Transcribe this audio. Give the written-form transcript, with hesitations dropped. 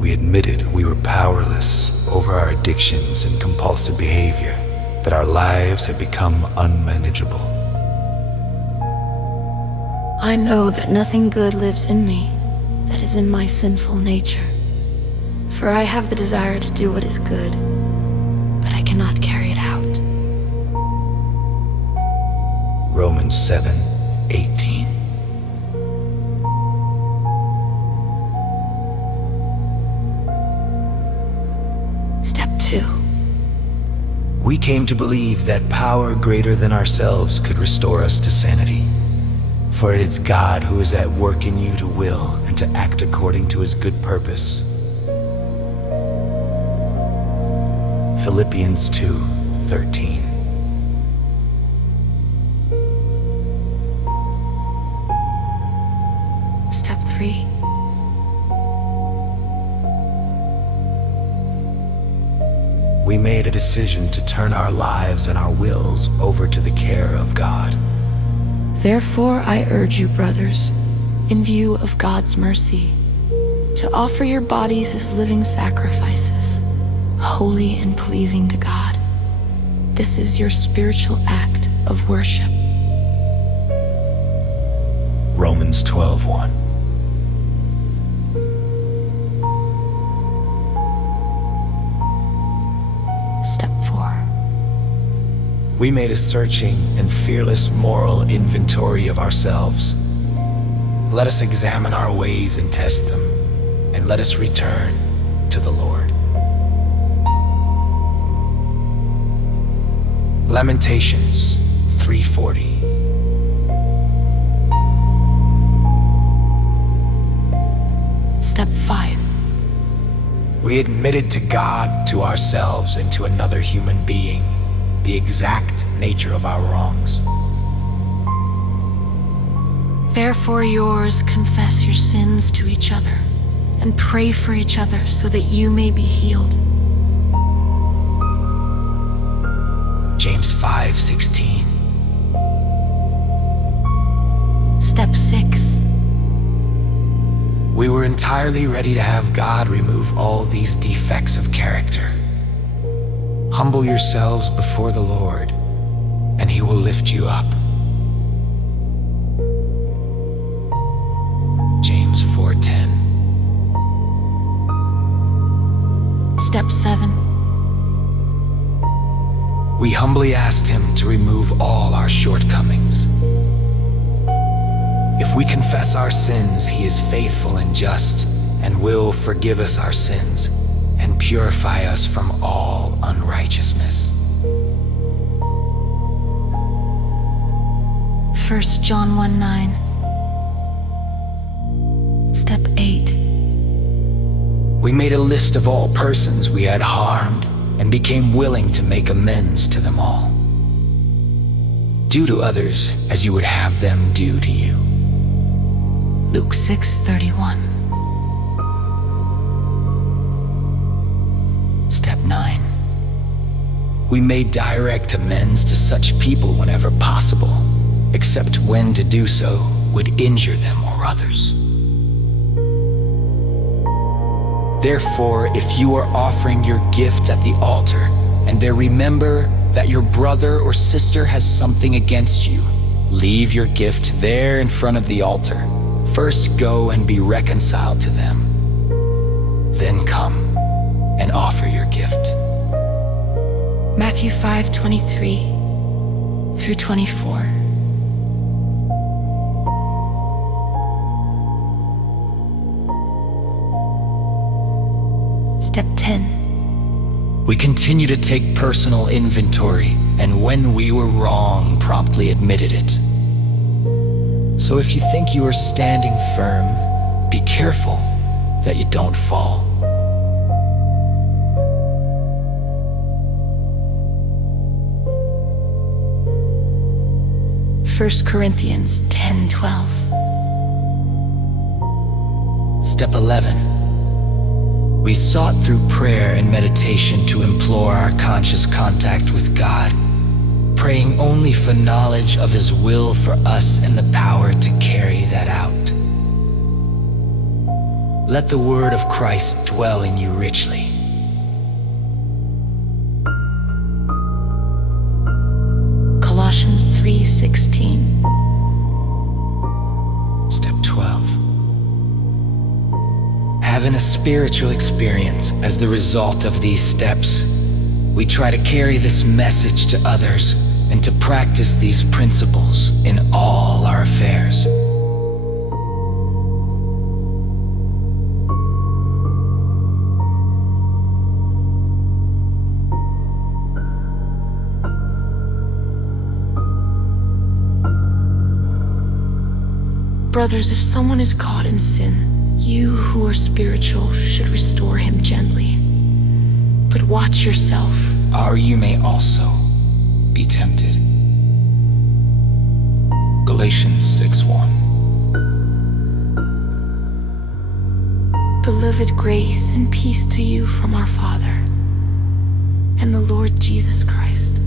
We admitted we were powerless over our addictions and compulsive behavior, that our lives had become unmanageable. I know that nothing good lives in me, that is in my sinful nature. For I have the desire to do what is good, but I cannot carry it out. Romans 7:18. Step 2. We came to believe that power greater than ourselves could restore us to sanity. For it is God who is at work in you to will and to act according to his good purpose. Philippians 2:13. Step 3. We made a decision to turn our lives and our wills over to the care of God. Therefore, I urge you, brothers, in view of God's mercy, to offer your bodies as living sacrifices, holy and pleasing to God. This is your spiritual act of worship. Romans 12:1. Step 4. We made a searching and fearless moral inventory of ourselves. Let us examine our ways and test them, and let us return to the Lord. Lamentations 3:40. Step 5. We admitted to God, to ourselves, and to another human being the exact nature of our wrongs. Therefore, yours, confess your sins to each other and pray for each other so that you may be healed. James 5:16. Step 6. We were entirely ready to have God remove all these defects of character. Humble yourselves before the Lord, and he will lift you up. James 4:10. Step 7. We humbly asked him to remove all our shortcomings. If we confess our sins, he is faithful and just and will forgive us our sins and purify us from all unrighteousness. 1 John 1:9. Step 8. We made a list of all persons we had harmed and became willing to make amends to them all. Do to others as you would have them do to you. Luke 6:31. Step 9. We made direct amends to such people whenever possible, except when to do so would injure them or others. Therefore, if you are offering your gift at the altar, and there remember that your brother or sister has something against you, leave your gift there in front of the altar. First go and be reconciled to them. Then come and offer your gift. Matthew 5:23 through 24. Step 10. We continue to take personal inventory, and when we were wrong, promptly admitted it. So if you think you are standing firm, be careful that you don't fall. First Corinthians 10:12. Step 11. We sought through prayer and meditation to implore our conscious contact with God, praying only for knowledge of his will for us and the power to carry that out. Let the word of Christ dwell in you richly. Colossians 3:16. Step 12. Having a spiritual experience as the result of these steps, we try to carry this message to others and to practice these principles in all our affairs. Brothers, if someone is caught in sin, you who are spiritual should restore him gently. But watch yourself, or you may also be tempted. Galatians 6:1. Beloved, grace and peace to you from our Father and the Lord Jesus Christ.